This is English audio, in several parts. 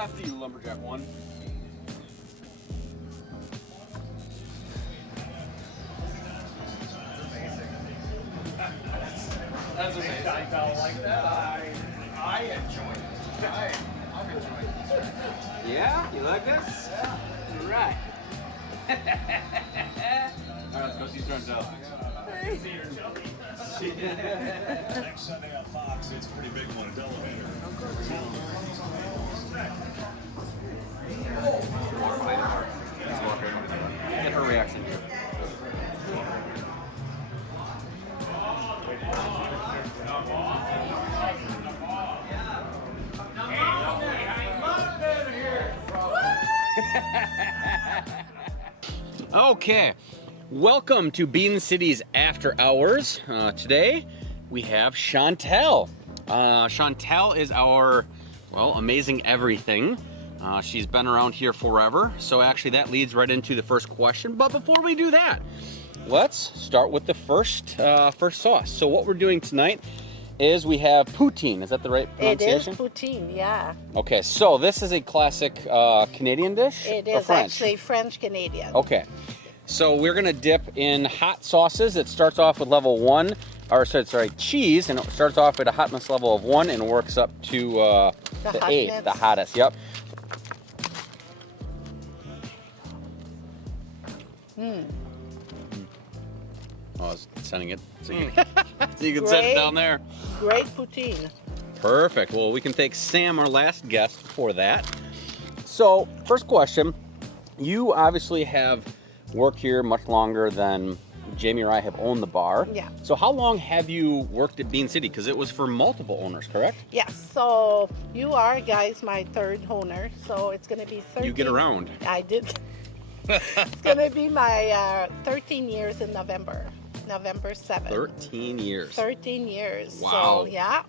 After you, Lumberjack 1. That's amazing. I don't like that. I enjoy it. I'm enjoying this. Yeah? You like this? Yeah. All right. All right, let's go see Truntel. Next Sunday on Fox, it's a pretty big one at Elevator. Get her reaction. Okay, welcome to Bean City's After Hours. Today we have Chantale. Chantale is our, well, amazing everything. She's been around here forever, so actually that leads right into the first question. But before we do that, let's start with the first sauce. So what we're doing tonight is we have poutine. Is that the right pronunciation? It is poutine, yeah. Okay, so this is a classic Canadian dish? It or is French? actually French-Canadian. Okay, so we're gonna dip in hot sauces. It starts off with level 1, or sorry, cheese, and it starts off at a hotness level of 1 and works up to the 8, the hottest, yep. Oh, I was sending it so you can, so you can set it down there. Great poutine. Perfect. Well, we can thank Sam, our last guest, for that. So, first question. You obviously have worked here much longer than Jamie or I have owned the bar. Yeah. So how long have you worked at Bean City? Because it was for multiple owners, correct? Yes, so you are, guys, my third owner, so it's going to be 13. You get around. I did. It's going to be my 13 years in November 7th. 13 years. 13 years. Wow. So, yeah.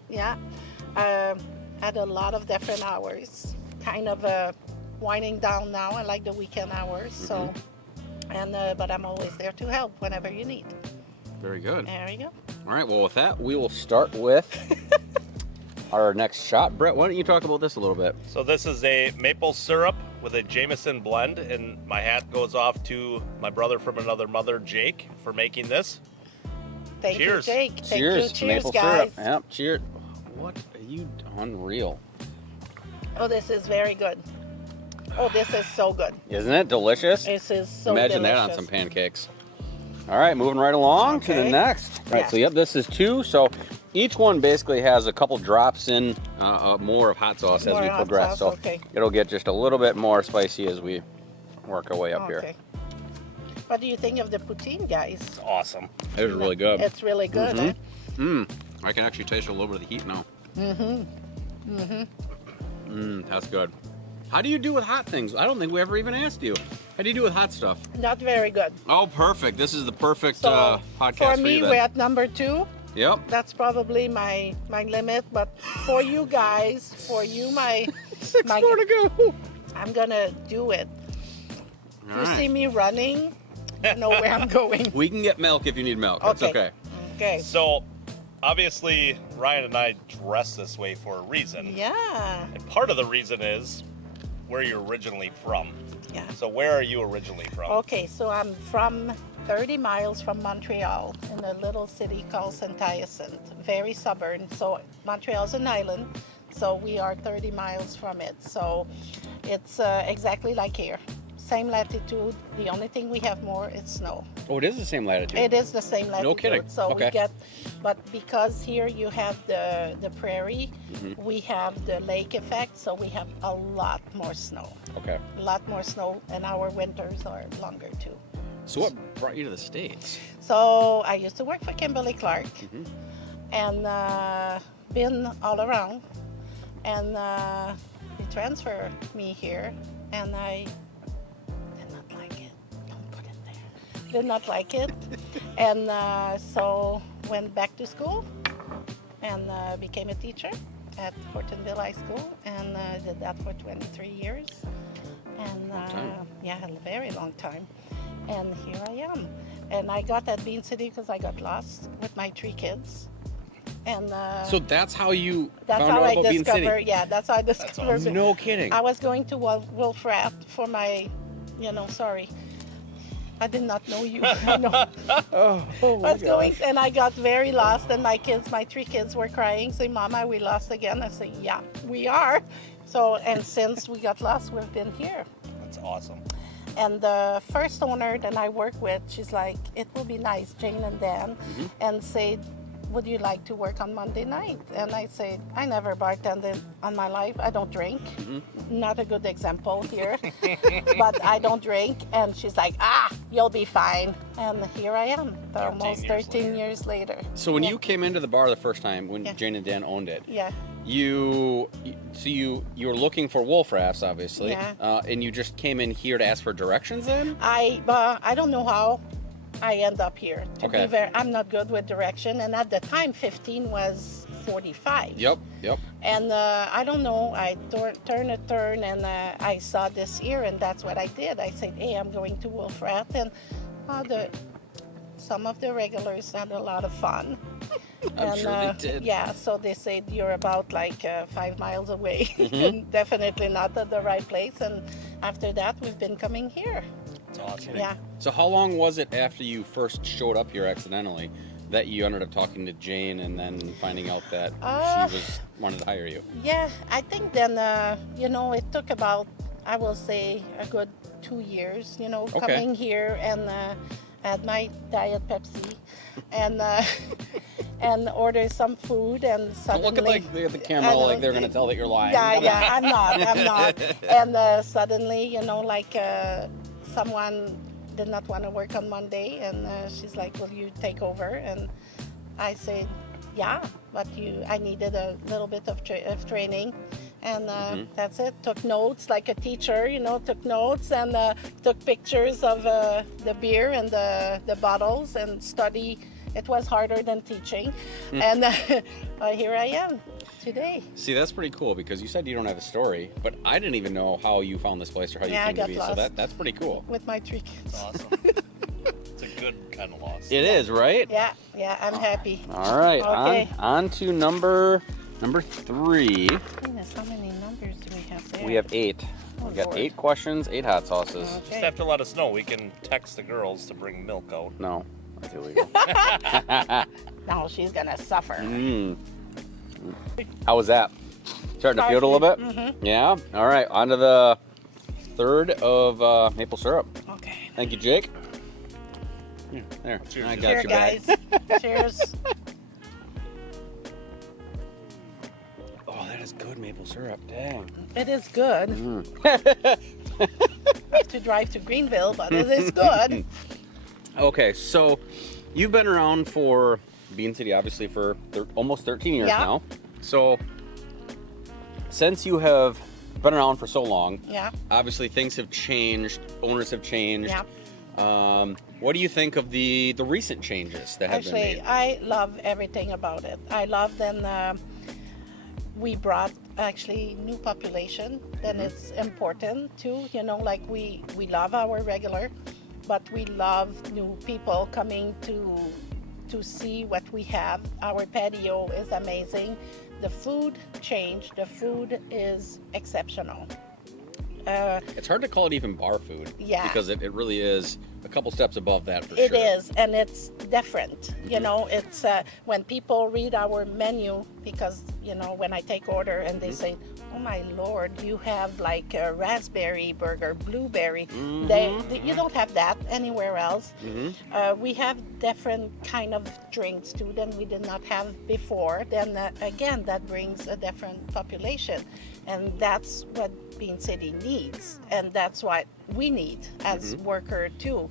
Had a lot of different hours. Kind of winding down now. I like the weekend hours. So, and but I'm always there to help whenever you need. Very good. There you go. All right, well, with that, we will start with our next shot. Brett, why don't you talk about this a little bit? So this is a maple syrup with a Jameson blend, and my hat goes off to my brother from another mother, Jake, for making this. Thank Cheers. you, Jake. Thank Cheers. you. Cheers, Maple guys. syrup. Yep, cheers. What are you unreal? Oh, this is very good. Oh, this is so good. Isn't it delicious? This is so Imagine delicious. that on some pancakes. All right, moving right along to the Okay. next. All right, Yeah. so yep, this is 2. So each one basically has a couple drops in more of hot sauce as More we hot progress. sauce, So okay. it'll get just a little bit more spicy as we work our way up here. Okay. What do you think of the poutine, guys? It's awesome. It was really good. It's really good, eh? I can actually taste a little bit of the heat now. That's good. How do you do with hot things? I don't think we ever even asked you. How do you do with hot stuff? Not very good. Oh, perfect. This is the perfect So podcast for for me, you we're then. at number 2. Yep. That's probably my limit. But for you guys, for you, my 6 my- more to go. I'm gonna do it. All You right. see me running, you know where I'm going. We can get milk if you need milk. That's okay. Okay. So obviously Ryan and I dress this way for a reason. Yeah. And part of the reason is where you're originally from. Yeah. So where are you originally from? Okay, so I'm from 30 miles from Montreal in a little city called Saint-Hyacinthe, very stubborn. So Montreal's an island, so we are 30 miles from it. So it's exactly like here. Same latitude. The only thing we have more is snow. Oh, it is the same latitude. It is the same latitude. No kidding. So Okay. we get, but because here you have the prairie, we have the lake effect, so we have a lot more snow. Okay. A lot more snow, and our winters are longer too. So what brought you to the States? So I used to work for Kimberly-Clark and been all around, and they transferred me here, and I did not like it. Don't put it there. Did not like it, and so went back to school and became a teacher at Fortinville High School, and did that for 23 years. And Long time. yeah, a very long time. And here I am. And I got at Bean City because I got lost with my 3 kids. And So that's how you that's found how out I about Bean City? discovered. Yeah, that's how I discovered. awesome. No kidding. I was going to Wolf Rat for my, sorry. I did not know you. I know. Oh, I was going and I got very lost, and my 3 kids were crying, saying, Mama, we lost again. I said, yeah, we are. So, and since we got lost, we've been here. That's awesome. And the first owner that I work with, she's like, it will be nice, Jane and Dan, and said, would you like to work on Monday night? And I said, I never bartended on my life. I don't drink. Not a good example here, but I don't drink. And she's like, you'll be fine. And here I am, almost 13 years later. So when you came into the bar the first time, when Jane and Dan owned it, Yeah. you were looking for wolf rafts, obviously, Yeah. and you just came in here to ask for directions then? I don't know how I end up here. To Okay. be very, I'm not good with direction, and at the time, 15 was 45. Yep. And I don't know, I turned a turn, and I saw this here, and that's what I did. I said, hey, I'm going to Wolf Rat, and some of the regulars had a lot of fun. I'm sure they did. Yeah, so they said you're about like 5 miles away, and definitely not at the right place. And after that, we've been coming here. It's awesome. Yeah. So how long was it after you first showed up here accidentally that you ended up talking to Jane and then finding out that she wanted to hire you? Yeah, I think then, it took about, I will say, a good 2 years, coming here and had my Diet Pepsi and and order some food, and suddenly... Don't look at the camera like they're going to tell that you're lying. Yeah, I'm not. And suddenly, someone did not want to work on Monday, and she's like, will you take over? And I said, yeah, but I needed a little bit of training, and that's it. Took notes like a teacher, took notes and took pictures of the beer and the bottles and study. It was harder than teaching, and here I am today. See, that's pretty cool because you said you don't have a story, but I didn't even know how you found this place or how you came to be. Lost. So that's pretty cool. With my 3 kids. Awesome. It's a good kind of loss. It is, right? Yeah, I'm happy. All right, Okay. on to number 3. Goodness, how many numbers do we have there? We have 8. Oh, We got Lord. 8 questions, 8 hot sauces. Just have to let us know. We can text the girls to bring milk out. No, that's illegal. Now she's gonna suffer. How was that? Starting to feel it a little bit? Mm-hmm. Yeah? All right, on to the 3rd of maple syrup. Okay. Thank you, Jake. There, Cheers. I got Cheers, you back. guys. Cheers. Oh, that is good maple syrup. Dang. It is good. I have to drive to Greenville, but it is good. Okay, so you've been around for Bean City, obviously, for almost 13 years Yeah. now. So since you have been around for so long, Yeah. obviously things have changed, owners have changed. Yeah. What do you think of the recent changes that have been Actually, made? I love everything about it. I love then we brought actually new population. Then it's important too. Like we love our regular, but we love new people coming to see what we have. Our patio is amazing. The food changed. The food is exceptional. It's hard to call it even bar food. Yeah. Because it really is a couple steps above that for It sure. is, and it's different. It's when people read our menu, because when I take order and they say, "Oh my Lord, you have like a raspberry burger, blueberry." You don't have that anywhere else. We have different kind of drinks too than we did not have before. Then again, that brings a different population, and that's what Bean City needs, and that's what we need as worker too.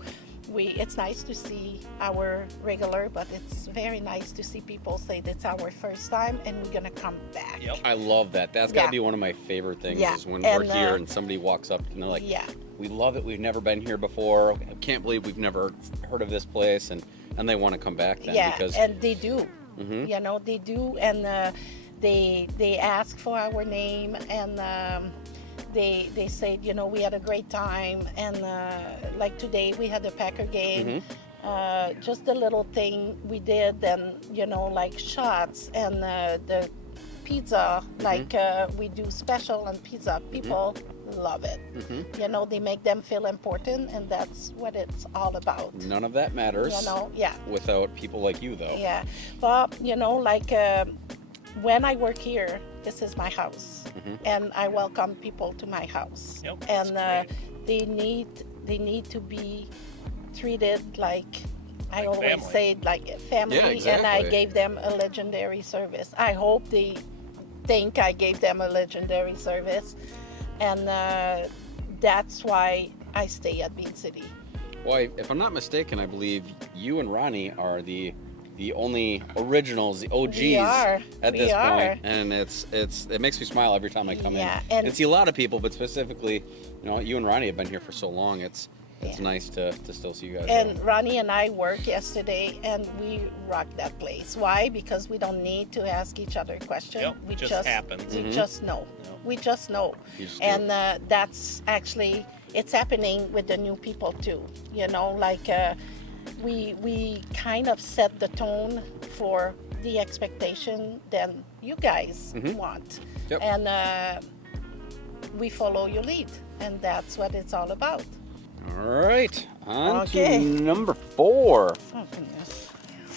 It's nice to see our regular, but it's very nice to see people say that's our first time and we're gonna come back. Yep. I love that. That's got to Yeah. be one of my favorite things Yeah. is when And, we're here and somebody walks up and they're like, Yeah. we love it. We've never been here before. I can't believe we've never heard of this place. And they want to come back then. Yeah, Because, and they do. Mhm. They do, and they ask for our name, and they said, we had a great time, and like today we had a Packer game, just the little thing we did, and like shots and the pizza, like we do special on pizza. People love it. They make them feel important, and that's what it's all about. None of that matters. Yeah. Without people like you, though. Yeah, but like when I work here, this is my house, and I welcome people to my house. Yep, and that's they need to be treated like I always family. say, like family. Yeah, And I exactly. gave them a legendary service. I hope they think I gave them a legendary service, and that's why I stay at Bean City. Well, if I'm not mistaken, I believe you and Ronnie are the only originals, the OGs We are. at We this are. point, and it makes me smile every time I come Yeah, in and- see a lot of people, but specifically, you and Ronnie have been here for so long. It's Yeah. nice to still see you guys. And Ronnie and I worked yesterday, and we rocked that place. Why? Because we don't need to ask each other questions. Yep, We just happens. We just know. Yep. We just know. You just do. And that's actually, it's happening with the new people too. Like we kind of set the tone for the expectation that you guys want. Yep. And we follow your lead, and that's what it's all about. All right, on Okay. to number 4. Oh, goodness.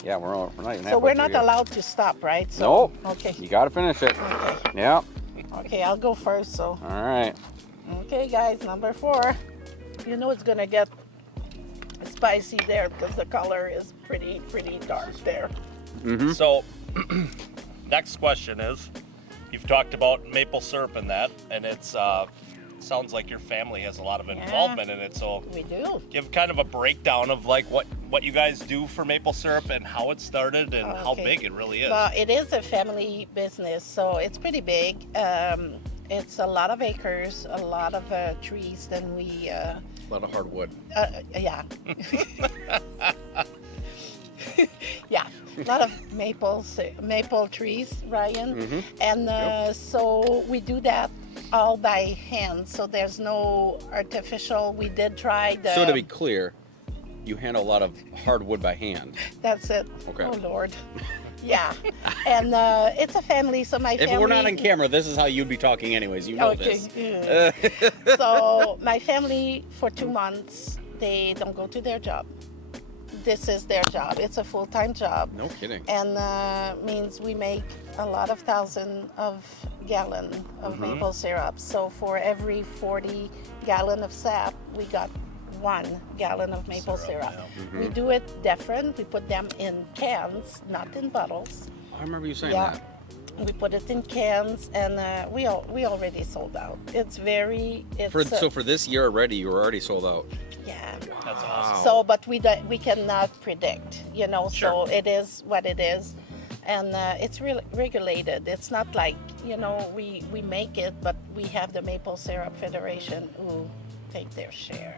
Yeah, we're not even halfway So we're through not here. allowed to stop, right? So, Nope. Okay. You got to finish it. Okay. Yeah. Okay, I'll go first. So, All right. okay, guys, number 4. It's gonna get spicy there because the color is pretty dark there. So, next question is, you've talked about maple syrup and that, and it's sounds like your family has a lot of involvement in it. So, We do. give kind of a breakdown of like what you guys do for maple syrup and how it started and how Okay. big it really is. Well, it is a family business, so it's pretty big. It's a lot of acres, a lot of trees. Then we, A lot of hardwood. yeah. Yeah, a lot of maple trees, Ryan. And so we do that all by hand. So there's no artificial. We did try the. So to be clear, you handle a lot of hardwood by hand. That's it. Okay. Oh Lord. Yeah, and it's a family. So my If family. we're not on camera, this is how you'd be talking anyways. You know Okay. this. So my family for 2 months, they don't go to their job. This is their job. It's a full-time job. No kidding. And means we make a lot of thousand of gallon of maple syrup. So for every 40 gallon of sap, we got 1 gallon of maple syrup. We do it different. We put them in cans, not in bottles. I remember you saying Yeah. that. We put it in cans, and we already sold out. It's very. So for this year already, you were already sold out. Yeah. That's awesome. So, but we cannot predict, So Sure. it is what it is, and it's really regulated. It's not like we make it, but we have the Maple Syrup Federation who take their share.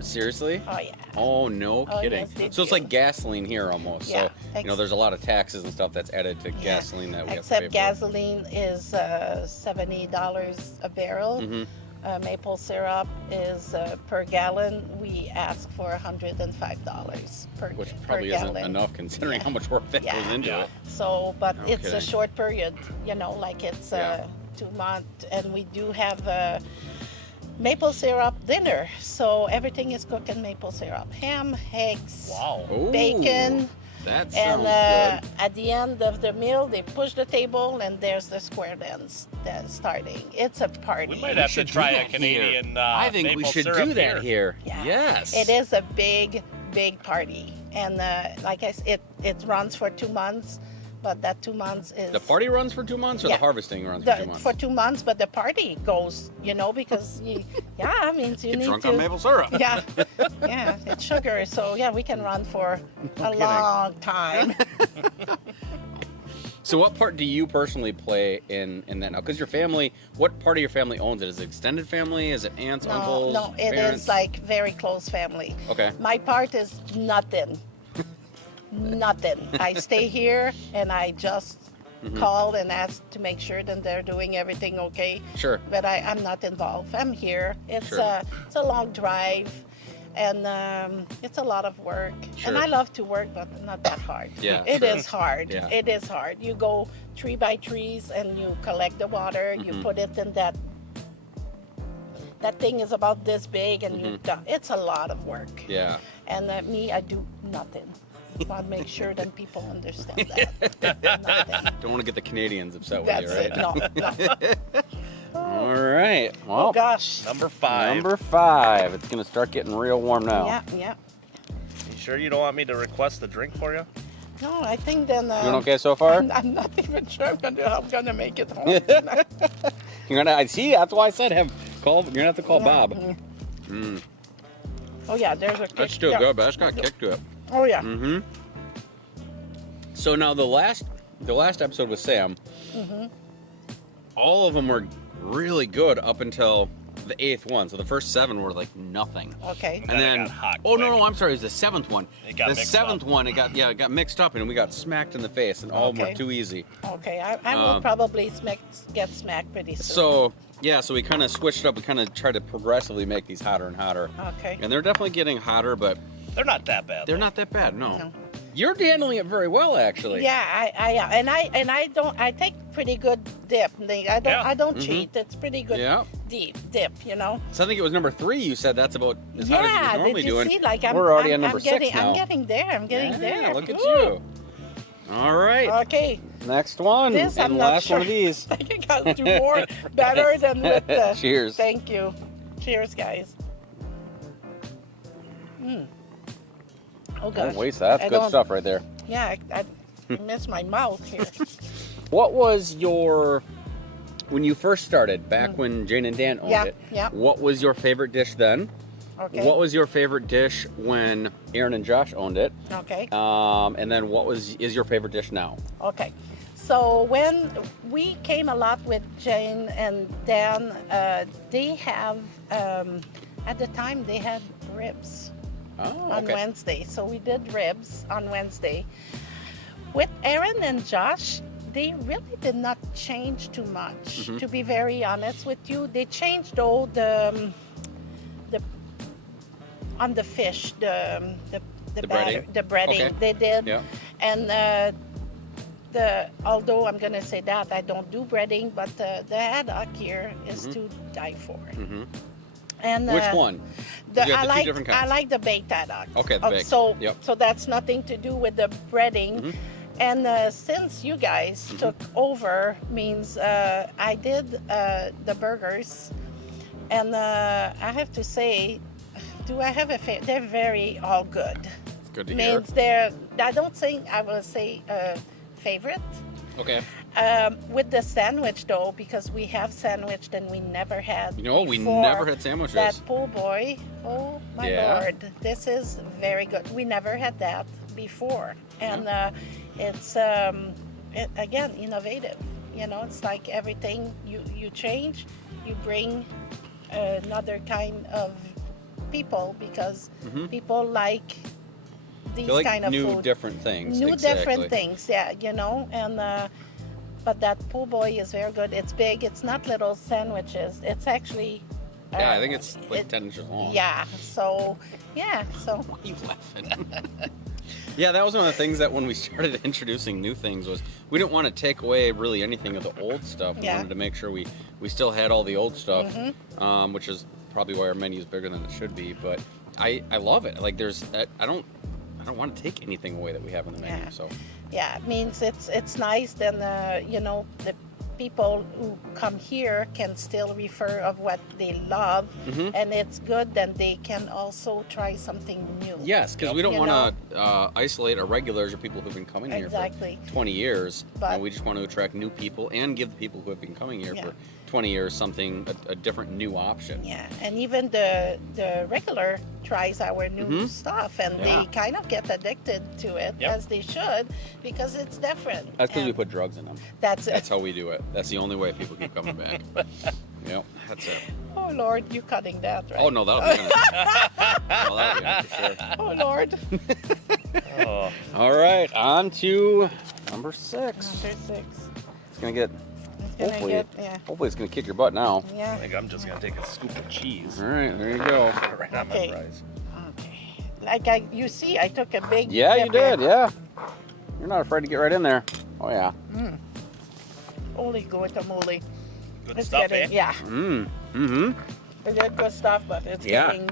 Seriously? Oh yeah. Oh, no Oh, kidding. yes, they So it's do. like gasoline here almost. Yeah, So, there's a lot of taxes and stuff that's added to gasoline that we have to Except pay for. gasoline is $70 a barrel. Mm-hmm. Maple syrup is per gallon. We ask for $105 per Which per probably gallon. isn't enough considering Yeah. how much work that Yeah. goes into Yeah. it. So, but No it's a kidding. short period, like it's Yeah. 2 months, and we do have maple syrup dinner. So everything is cooked in maple syrup: ham, eggs, Wow. Ooh, bacon. That And sounds good. at the end of the meal, they push the table, and there's the square dance that's starting. It's a party. We might have to should do try a that Canadian here. I think we maple should syrup do that here. Yeah. Yes. It is a big party, and like I said, it runs for 2 months, but that 2 months is The party runs for 2 months, or Yeah. the harvesting runs for 2 months? for 2 months, but the party goes, because you need Get to drunk on maple syrup. yeah, it's sugar, so we can run for a kidding. long time. So what part do you personally play in that now? Because your family, what part of your family owns it? Is it extended family? Is it aunts, uncles, No, it parents? is like very close family. Okay. My part is nothing. Nothing. I stay here and I just call and ask to make sure that they're doing everything okay. Sure. But I'm not involved. I'm here. It's Sure. a long drive, And it's a lot of work. Sure. And I love to work, but not that hard. Yeah, It sure. is hard. Yeah. It is hard. You go tree by trees and you collect the water. You Mhm. put it in that thing is about this big, and you done. It's a lot of work. Yeah. And me, I do nothing. I want to make sure that people understand that. Nothing. Don't want to get the Canadians upset with That's you, right? it. No. All right. Oh Well, gosh. Number 5. number 5. It's gonna start getting real warm now. Yeah, yeah. You sure you don't want me to request a drink for you? No, I think then. Doing okay so far? I'm not even sure I'm gonna make it home. You're gonna. I see. That's why I said call. You're gonna have to call Yeah. Bob. Mm. Oh yeah, there's a kick. That's still yeah. good, but that's got kick to it. Oh yeah. Mm-hmm. So now the last episode with Sam, all of them were really good up until the 8th one. So the first 7 were like nothing. Okay. And it then, got hot oh no, quick. no, I'm sorry, it was the 7th one. It got the mixed 7th up. one, it got mixed up, and we got smacked in the face, and all of them were Okay. too easy. Okay. I will probably get smacked pretty soon. So yeah, so we kind of switched up. We kind of tried to progressively make these hotter and hotter, Okay. and they're definitely getting hotter, but They're not that bad. they're though. not that bad. No, No. you're handling it very well, actually. Yeah, I take pretty good dip. I don't cheat. It's pretty good Yeah. dip, you know. So I think it was number 3. You said that's about as hot as Yeah, you're normally did you doing. see? Like We're already I'm at number 6 getting, now. I'm getting there. I'm getting Yeah, there. Look at Woo. you. All right. Okay. Next one. This and I'm the not last one of sure. these. I think I'll do more better than with the. Cheers. Thank you. Cheers, guys. Oh gosh. Don't waste that. That's I good don't- stuff right there. Yeah, I miss my mouth here. What was your, when you first started, back when Jane and Dan owned Yeah, it, yeah. what was your favorite dish then? Okay. What was your favorite dish when Aaron and Josh owned it? Okay. And then what is your favorite dish now? Okay. So when we came a lot with Jane and Dan, they have at the time they had ribs Oh, on okay. Wednesday. So we did ribs on Wednesday. With Aaron and Josh, they really did not change too much. Mhm. To be very honest with you, they changed though the on the fish, the batter, breading? the breading. Okay. They did, Yeah. and although I'm gonna say that I don't do breading, but the haddock here is Mhm. to die for. hmm And Which one? The, You have I the two like different I kinds. like the baked haddock. Okay, the baked. So Yep. so that's nothing to do with the breading. Mhm. And since you guys Mm-hmm. took over, means I did the burgers, and I have to say, do I have a favorite? They're very all good. It's good to hear. Means they're. I don't think I will say favorite. Okay. With the sandwich though, because we have sandwich and we never had. You know, we before. never had sandwiches. That po' boy, oh my Yeah. lord, this is very good. We never had that before, and it's again innovative. You know, it's like everything you change, you bring another kind of people because Mhm. people like these They like kind of new, food. different things. New exactly. different things, yeah, you know, and but that po' boy is very good. It's big. It's not little sandwiches. It's actually. Yeah, I think it's like it- 10 inches long. Yeah. So yeah. So Why are you laughing? Yeah, that was one of the things that when we started introducing new things was we didn't want to take away really anything of the old stuff. We Yeah. wanted to make sure we still had all the old stuff, Mhm. which is probably why our menu is bigger than it should be. But I love it. Like I don't want to take anything away that we have in the menu. Yeah. So yeah, it means it's nice. Then you know the people who come here can still refer of what they love, Mhm. and it's good. Then they can also try something new. yes, because we don't You want to isolate our regulars or people who've been coming here Exactly. for 20 years. But- We just want to attract new people and give the people who have been coming here Yeah. for 20 years something a different new option. Yeah, and even the regular tries our new Mhm. stuff, and Yeah. they kind of get addicted to it, Yep. as they should, because it's different. That's because we And put drugs in them. That's it. That's how we do it. That's the only way people keep coming back. Yep, that's it. Oh Lord, you cutting that, right? Oh no, that'll be in it. Oh, that'll be in it for sure. Oh Lord. Oh, All right, on to number 6. After 6. It's gonna get. It's gonna Hopefully, get, yeah. hopefully it's gonna kick your butt now. I Yeah. think I'm just gonna take a scoop of cheese All right, there you go. right on Okay. my fries. you see, I took a big. Yeah, you dip did. Yeah. You're not afraid to get right in there. Oh yeah. Holy guacamole. Good It's stuff, getting, eh? yeah. Mm-hmm. It's good stuff, but it's Yeah. getting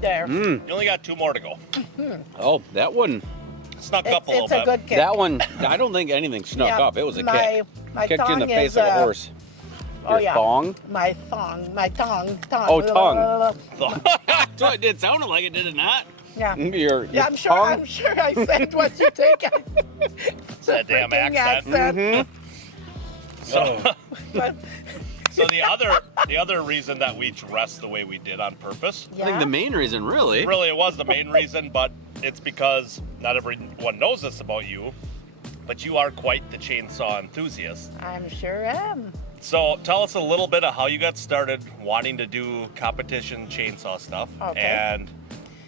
there. Mm. You only got 2 more to go. Oh, that one. Snuck up a little It's a bit. good kick. That one. I don't think anything snuck Yeah, up. It was a my, kick. My Kicked you in the tongue face is, like a horse. Oh Your yeah. thong. My tongue. Oh, tongue. That's what it did. Sounded like it, did it not? Yeah. Your Yeah, I'm tongue. sure I said what you think. It's that damn Freaking accent. So, But, so the other reason that we dressed the way we did on purpose, I think the main reason, really. really it was the main reason, but it's because not everyone knows this about you, but you are quite the chainsaw enthusiast. I'm sure am. So tell us a little bit of how you got started wanting to do competition chainsaw stuff, Okay. and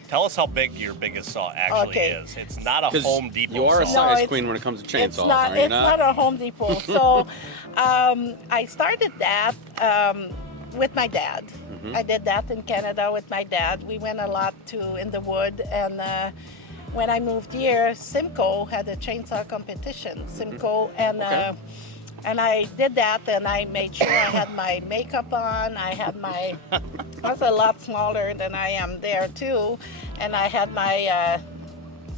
tell us how big your biggest saw actually Okay. is. It's not a 'Cause Home Depot you are a saw. No, size it's- queen when it comes to chainsaws, It's not. are you It's not a Home Depot. So, I started that with my dad. Mhm. I did that in Canada with my dad. We went a lot to in the wood, and when I moved here, Simcoe had a chainsaw competition. Simcoe Okay. and I did that, and I made sure I had my makeup on. I had my. I was a lot smaller than I am there too, and I had my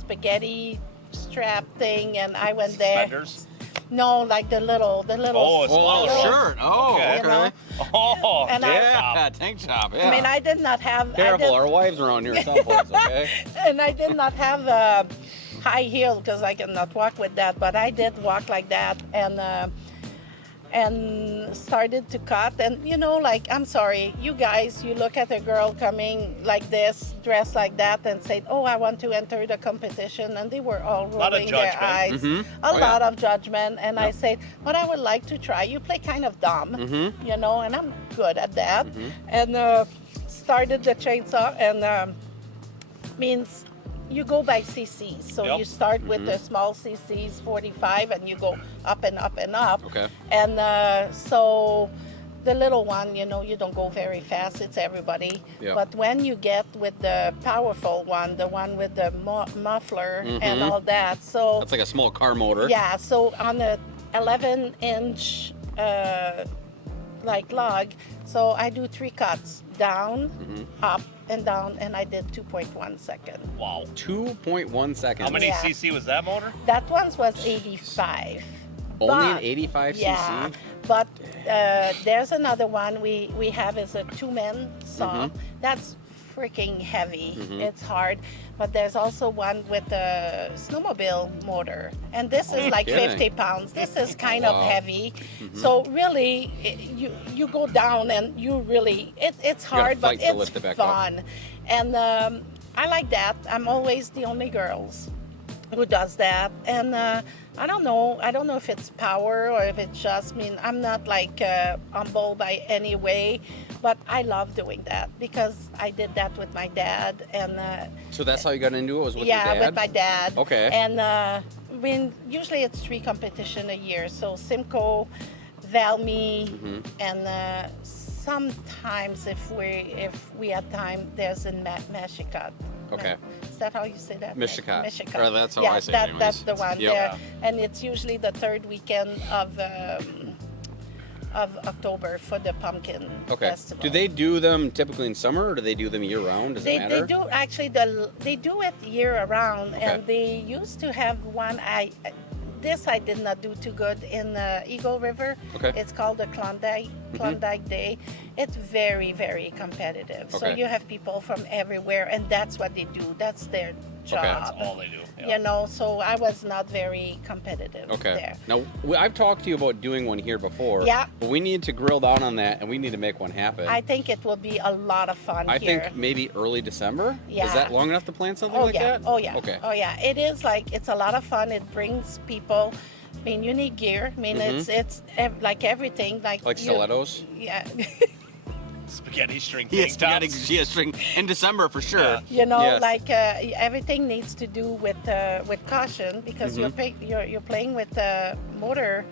spaghetti strap thing, and I went there. Suspenders? No, like the little. Oh, it's Oh, little. shirt. Oh, Okay. okay. You know? Oh, And Yeah, tank top. Yeah. I mean, I did not have. Careful, our wives around here someplace, okay? And I did not have a high heel because I cannot walk with that, but I did walk like that and started to cut. And you know, like, I'm sorry, you guys, you look at a girl coming like this, dressed like that, and say, "Oh, I want to enter the competition," and they were all Lot of rolling their judgment. eyes, Mhm. a Oh, yeah. lot of judgment. And I said, "But I would like to try. You play kind of dumb, Mm-hmm. you know, and I'm good at that." Mhm. And started the chainsaw, and means you go by cc's. So Yep. you start with Mhm. the small cc's, 45, and you go up and up and up. Okay. And so the little one, you know, you don't go very fast. It's everybody. Yep. But when you get with the powerful one, the one with the muffler and Mhm. all that, so That's like a small car motor. yeah, so on a 11-inch like log, so I do 3 cuts, down, Mhm. up, and down, and I did 2.1 second. wow. 2.1 seconds. How many Yeah. cc was that motor? That one was 85. Only an But- 85 Yeah, cc? but there's another one we have is a 2-man saw. Mhm. That's freaking heavy. Mhm. It's hard. But there's also one with a snowmobile motor, and this is like kidding. 50 pounds. This is kind Wow. of heavy. Mhm. So really, you go down and you really it's gotta hard, but fight to it's lift it back up. fun. And I like that. I'm always the only girls who does that, and I don't know if it's power or if it's just I'm not like humble by any way, but I love doing that because I did that with my dad, and So that's how you got into it, was with your yeah, dad? with my dad. Okay. And usually it's 3 competition a year, so Simcoe, Valmy, Mhm. and sometimes if we had time, there's in Meshicut. Okay. Is that how you say that? Mishikat. Meshicut. Or that's how yeah, I say that, it that's anyways. the one Yep. there, and it's usually the 3rd weekend of October for the pumpkin Okay. festival. Do they do them typically in summer, or do they do them year round? Does it They matter? do actually. They do it year around, and they used to have one. This I did not do too good in Eagle River. Okay. It's called the Klondike Day. It's very, very competitive. So Okay. you have people from everywhere, and that's what they do. That's their job. That's all they do. Yeah. You know, so I was not very competitive Okay. there. Now, I've talked to you about doing one here before. Yeah. But we need to grill down on that, and we need to make one happen. I think it will be a lot of fun I here. think maybe early December. Yeah. Is that long enough to plan something Oh like yeah, that? oh yeah, Okay. oh yeah. It is like it's a lot of fun. It brings people. I mean, you need gear. I mean, it's like everything. Like stilettos. Yeah, Spaghetti string Yes, tank we tops. gotta string in December for sure. Yeah. you know, Yes. like everything needs to do with caution because Mm-hmm. you're playing with motor.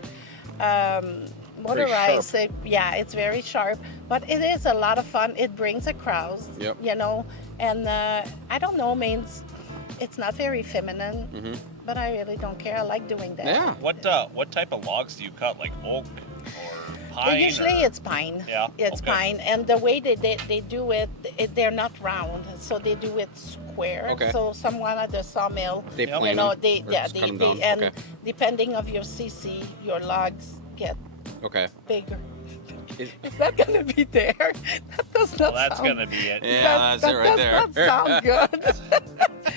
Motorized, yeah, it's very sharp, but it is a lot of fun. It brings a crowd, Yep. you know, and I don't know, means It's not very feminine, but I really don't care. I like doing that. Yeah. What type of logs do you cut? Like oak or pine? Usually or- it's pine. Yeah, It's okay. pine. And the way they do it, they're not round. So they do it square. Okay. So someone at the sawmill, They Yeah. plane you know, them, they, or yeah, just they, cut 'em they down? and Okay. depending of your CC, your logs get Okay. bigger. Is- Is that gonna be there? That does not Well, that's sound gonna be it. Yeah, that's it right there. That does not sound good.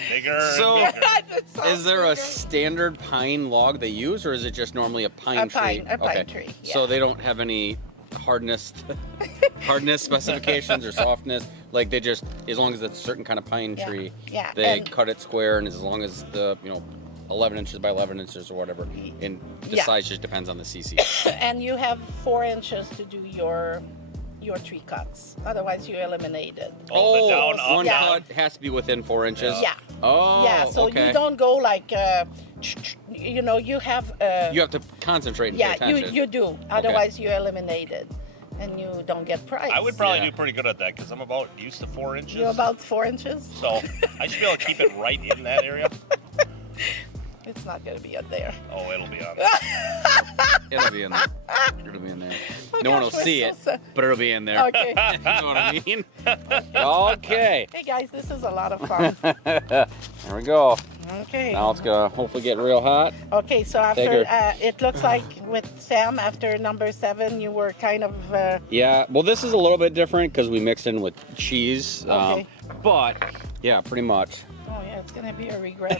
Bigger So- and bigger. It sounds Is there a bigger. standard pine log they use, or is it just normally a pine A tree? pine- a pine tree, So yeah. they don't have any hardness specifications or softness. Like they just, as long as it's a certain kind of pine Yeah, tree, yeah, they and- cut it square, and as long as the 11 inches by 11 inches or whatever, and the Yeah. size just depends on the CC. And you have 4 inches to do your tree cuts. Otherwise, you eliminate it. Oh, the down, up, one yeah. cut has to be within 4 inches. Yeah. Oh, Yeah. So okay. you don't go like, you have. You have to concentrate and Yeah, pay attention. you do. Otherwise, you eliminate it, and you don't get price. I would probably Yeah. do pretty good at that because I'm about used to 4 inches. You're about 4 inches. So I should be able to keep it right in that area. It's not gonna be up there. Oh, it'll be on. It'll be in there. It'll be in there. Oh, No one gosh, will we're see so it, sad. but it'll be in there. Okay. You know what I mean? Okay. Hey guys, this is a lot of fun. There we go. Okay. Now it's gonna hopefully get real hot. Okay, so Take after her. it looks like with Sam, after number 7, you were kind of Yeah. Well, this is a little bit different because we mixed in with cheese. Okay. But yeah, pretty much. oh yeah, it's gonna be a regret.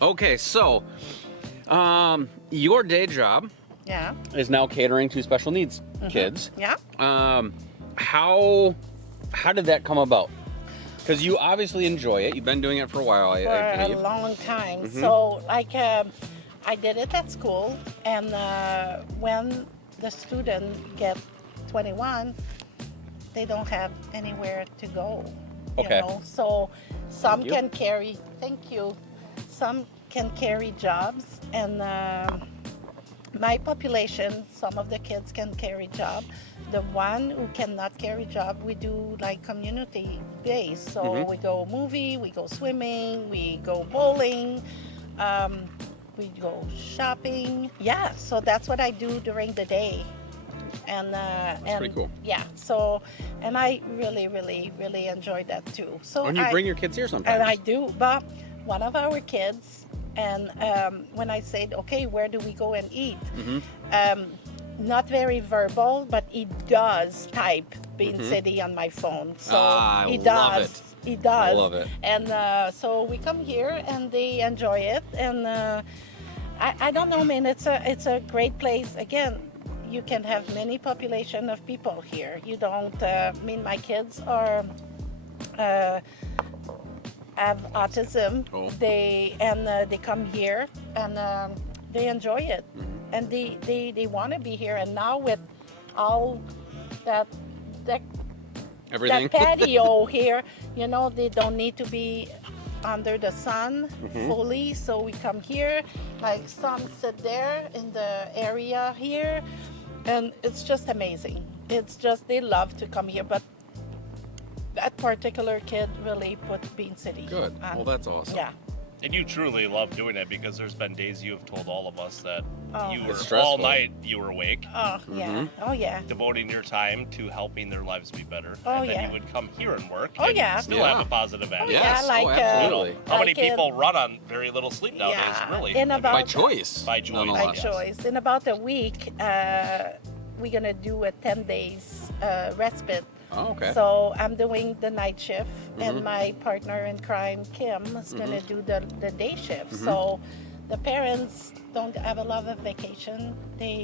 Okay, so your day job Yeah. is now catering to special needs Mm-hmm. kids. Yeah. How did that come about? Because you obviously enjoy it. You've been doing it for a while, I For a believe. long time. Mhm. So like I did it at school, and when the student get 21, they don't have anywhere to go. Okay. You know? So some Thank you. can carry. Thank you. Some can carry jobs, and my population, some of the kids can carry job. The one who cannot carry job, we do like community based. So Mhm. we go movie, we go swimming, we go bowling, we go shopping. Yeah, so that's what I do during the day. And pretty cool. Yeah, so and I really, really, really enjoy that too. So And you I, bring your kids here sometimes. and I do, but one of our kids, and when I said, okay, where do we go and eat? Mhm. Not very verbal, but he does type Bean Mhm. City on my phone. So Ah, I he love does. it. He does. I love it. And so we come here and they enjoy it. And I don't know, man. It's a great place. Again, you can have many population of people here. You don't. My kids are have autism. Oh. They come here and they enjoy it, Mm-hmm. and they want to be here. And now with all that Everything. patio here, they don't need to be under the sun Mhm. fully. So we come here, like some sit there in the area here, and it's just amazing. It's just they love to come here, but that particular kid really put Bean City Good. on. Well, that's awesome. Yeah. And you truly love doing it because there's been days you have told all of us that Oh. you It's were stressful. all night you were awake, Oh yeah. Mhm. Oh yeah. devoting your time to helping their lives be better. Oh, and then yeah. you would come here and work Oh, and yeah. still Yeah. have a positive Oh, attitude. Yes. yeah, like Oh, absolutely. How many like in- people run on very little sleep nowadays, Yeah, really? in I mean, about- By choice. By choice, nonetheless. by yes. choice. In about a week, we're gonna do a 10 days respite. Oh, okay. So I'm doing the night shift, Mhm. and my partner in crime, Kim, is gonna do the day shift. So the parents don't have a lot of vacation.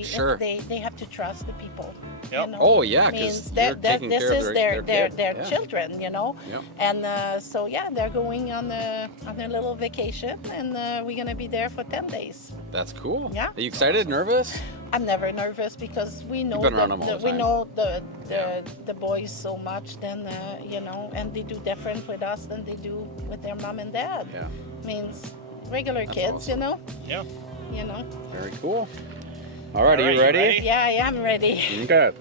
Sure. They have to trust the people. Yep. Oh, yeah, Means because that, you're that taking this care is of their kid. Yeah. children, Yep. And so yeah, they're going on a little vacation, and we're gonna be there for 10 days. That's cool. Yeah. Are you excited? Nervous? I'm never nervous because we know been around them all the we time. know the Yeah. the boys so much. Then and they do different with us than they do with their mom and dad. Yeah. Means regular That's kids, awesome. Yeah. Very cool. All right, are All right, you you ready? ready? Yeah, I am ready. Okay.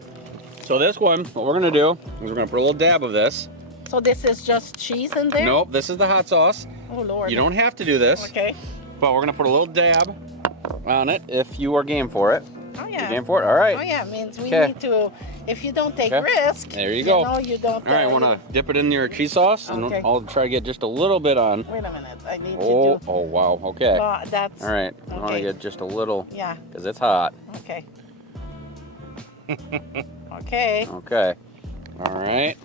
So this one, what we're gonna do is we're gonna put a little dab of this So this is just cheese in there? Nope, this is the hot sauce. Oh, Lord. You don't have to do this, Okay. but we're gonna put a little dab on it if you are game for it. Oh, You yeah. game for it? All right. Oh, yeah. Means we Okay. need to, if you don't take Okay. risk, There you go. know, you don't. All right, I wanna dip it in your cheese sauce, and Okay. I'll try to get just a little bit on. Wait a minute. I need Oh, to do. oh wow, okay. That's. All right, I wanna Okay. get just a little, Yeah. because it's hot. Okay. Okay. Okay. All right.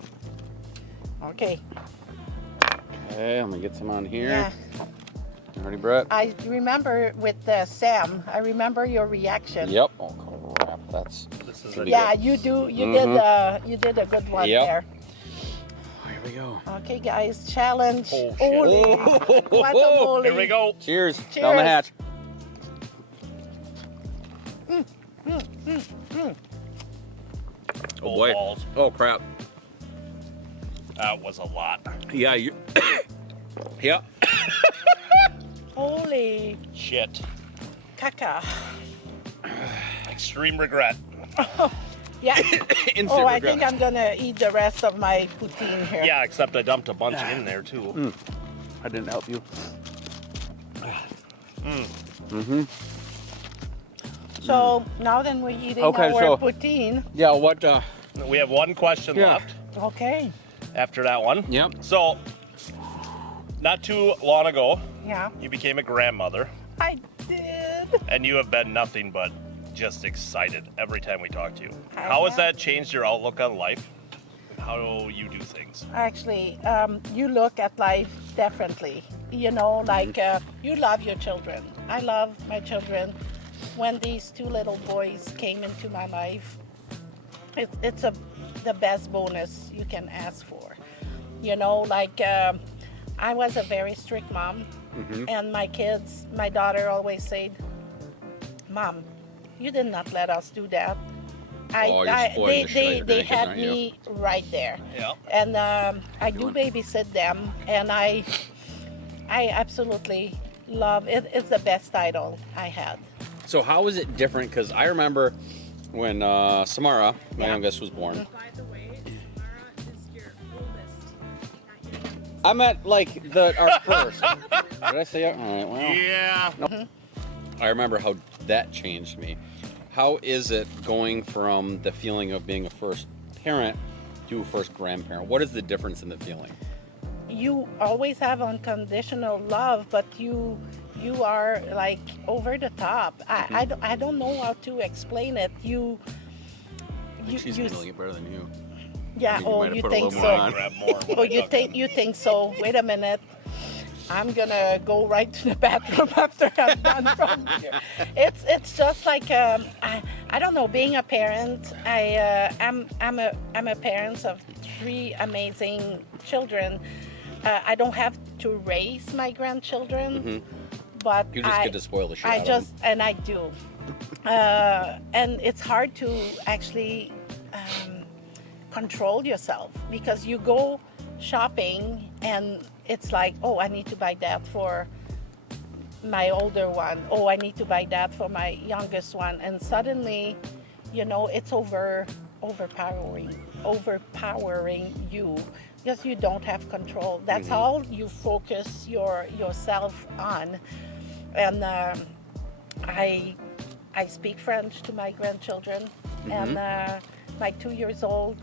Okay. Okay, I'm gonna get some on here. Yeah. You ready, Brett? I remember with Sam. I remember your reaction. Yep. Oh crap, that's. This is Pretty a Yeah, you do. You did. You did a good one Yep. there. Here we go. Okay, guys. Challenge. Oh, shit. Holy guacamole. Here we go. Cheers. Down the Cheers. hatch. Oh boy. Balls. Oh crap. That was a lot. Yeah. You. Yep. Holy Shit. caca. Extreme regret. Yeah. Instant Oh, I regret. think I'm gonna eat the rest of my poutine here. Yeah, except I dumped a bunch in there too. I didn't help you. Mm. Mm-hmm. So now then we're eating Okay, our so- poutine. Yeah. What? We have one question Yeah. left Okay. after that one. Yep. So, not too long ago, Yeah. you became a grandmother, I did. and you have been nothing but just excited every time we talk to you. I How has have. that changed your outlook on life? How you do things? Actually, you look at life differently. You know, like you love your children. I love my children. When these two little boys came into my life, it's the best bonus you can ask for. You know, like I was a very strict mom, and my daughter always said, "Mom, you did not let us do that." Oh, you're spoiling the shit out of your They grandkids, had aren't you? me right there. Yeah. And I do doing? babysit them, and I absolutely love it. It's the best title I had. So how is it different? Because I remember when Samara, my Yeah. youngest, was born. By the way, Samara is your oldest, not your youngest. I meant like our first. Did I say it? All right. Well, Yeah. I remember how that changed me. How is it going from the feeling of being a first parent to a first grandparent? What is the difference in the feeling? You always have unconditional love, but you are like over the top. I don't know how to explain it. You She's feeling it better than you. yeah. I think you Oh, might have you put a think little more so? on. Grab more. when Oh, I you duck think in. you think so? Wait a minute. I'm gonna go right to the bathroom after I'm done from here. It's just like I don't know. Being a parent, I'm a parent of 3 amazing children. I don't have to raise my grandchildren, but You just get to spoil the shit I out just of and I do, and it's hard to actually control yourself because you go shopping and it's like, oh, I need to buy that for my older one. Oh, I need to buy that for my youngest one, and suddenly, you know, it's overpowering you because you don't have control. That's all you focus yourself on, and I speak French to my grandchildren, and my 2 years old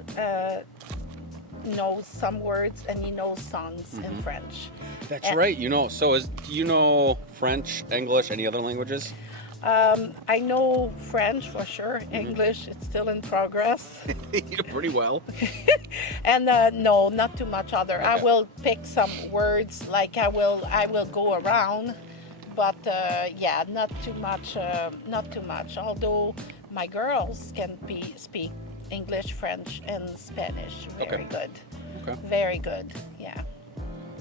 knows some words and he knows songs in French. That's right. You know. So do you know French, English, any other languages? I know French for sure. English, it's still in progress. You do pretty well. And no, not too much other. I Okay. will pick some words, like I will go around, but yeah, not too much. Not too much. Although my girls can speak English, French, and Spanish very Okay. good. Okay. Very good. Yeah.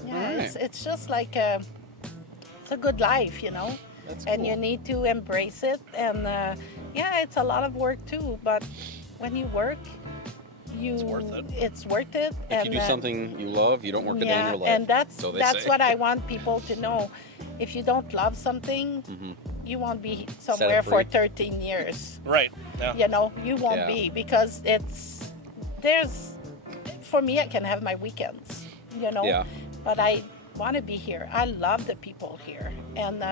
Yeah. Alright. It's just like it's a good life, you know. That's And cool. you need to embrace it. And yeah, it's a lot of work too. But when you work, it's worth it. It's worth it. If and you do something you love, you don't work a day in your life. and that's so they that's say. what I want people to know. If you don't love something, you won't be somewhere for free. 13 years. Right. Yeah. You know, you won't Yeah. be because there's for me, I can have my weekends. you know. Yeah. But I want to be here. I love the people here, and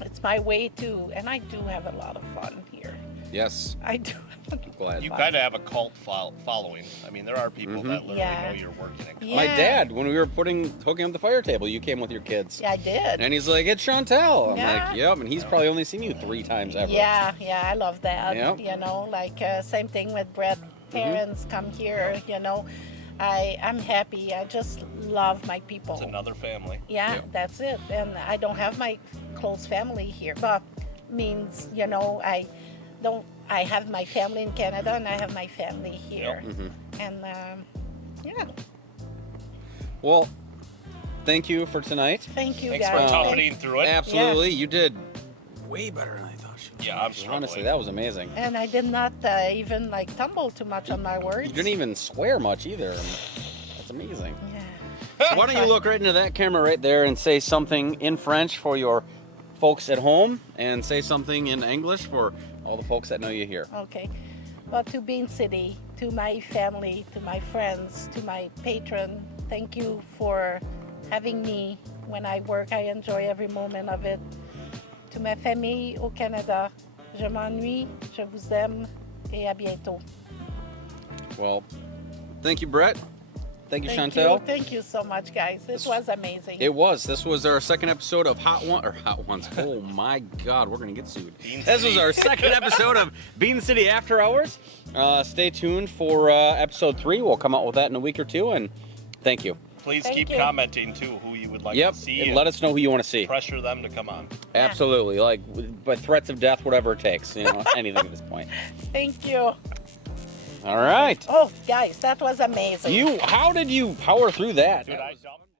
it's my way to. And I do have a lot of fun here. Yes. I do. I'm glad. You kind of have a cult following. I mean, there are people that literally Yeah. know you're working in cult. Yeah. My dad, when we were hooking up the fire table, you came with your kids. Yeah, I did. And he's like, it's Chantal. I'm Yeah. like, yep. And he's probably only seen you 3 times ever. Yeah, I love that. Yeah. You know, like same thing with Brett. Parents come here. You know, I'm happy. I just love my people. It's another family. Yeah, Yeah. that's it. And I don't have my close family here, but means, you know, I have my family in Canada and I have my family here. And yeah, Well, thank you for tonight. thank you Thanks guys. for toughening through it. Absolutely. You did way better than I thought you would. Yeah, I'm struggling. Honestly, that was amazing. And I did not even like tumble too much on my words. You didn't even swear much either. That's amazing. Yeah. So why don't you look right into that camera right there and say something in French for your folks at home and say something in English for all the folks that know you here. Okay. Well, to Bean City, to my family, to my friends, to my patron, thank you for having me. When I work, I enjoy every moment of it. To ma famille au Canada, je m'ennuie, je vous aime, et à bientôt. Well, thank you, Brett. Thank you, Chantal. Thank you so much, guys. This was amazing. It was. This was our second episode of Hot Ones. Oh my God, we're gonna get sued. This was our second episode of Bean City After Hours. Stay tuned for episode 3. We'll come out with that in a week or 2. And thank you. Please Thank keep you. commenting too who you would like Yep. to see. And let us know who you want to see. Pressure them to come on. Absolutely. Like by threats of death, whatever it takes. You know, anything at this point. Thank you. All right. Oh, guys, that was amazing. How did you power through that? Dude, I jumped.